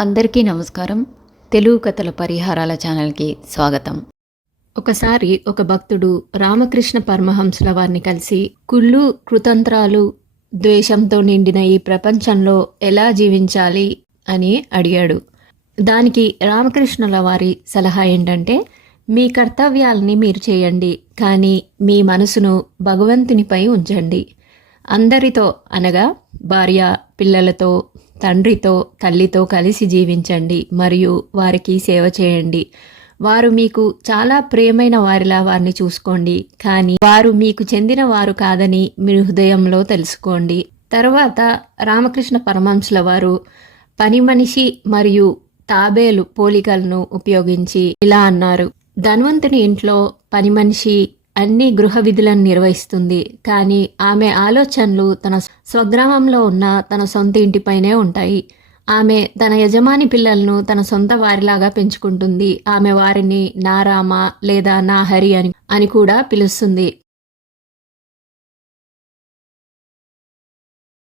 అందరికీ నమస్కారం. తెలుగు కథల పరిహారాల ఛానల్కి స్వాగతం. ఒకసారి ఒక భక్తుడు రామకృష్ణ పరమహంసుల వారిని కలిసి కుళ్ళు కృతంత్రాలు ద్వేషంతో నిండిన ఈ ప్రపంచంలో ఎలా జీవించాలి అని అడిగాడు. దానికి రామకృష్ణుల వారి సలహా ఏంటంటే మీ కర్తవ్యాలని మీరు చేయండి కానీ మీ మనసును భగవంతునిపై ఉంచండి. అందరితో అనగా భార్య పిల్లలతో తండ్రితో తల్లితో కలిసి జీవించండి మరియు వారికి సేవ చేయండి. వారు మీకు చాలా ప్రియమైన వారిలా వారిని చూసుకోండి. కానీ వారు మీకు చెందిన వారు కాదని మీ హృదయంలో తెలుసుకోండి. తర్వాత రామకృష్ణ పరమంశుల వారు పని మనిషి మరియు తాబేలు పోలికలను ఉపయోగించి ఇలా అన్నారు. ధన్వంతుని ఇంట్లో పని మనిషి అన్ని గృహ విధులను నిర్వహిస్తుంది. కానీ ఆమె ఆలోచనలు తన స్వగ్రామంలో ఉన్న తన సొంత ఇంటిపైనే ఉంటాయి. ఆమె తన యజమాని పిల్లలను తన సొంత వారిలాగా పెంచుకుంటుంది. ఆమె వారిని నా రామ లేదా నా హరి అని అని కూడా పిలుస్తుంది.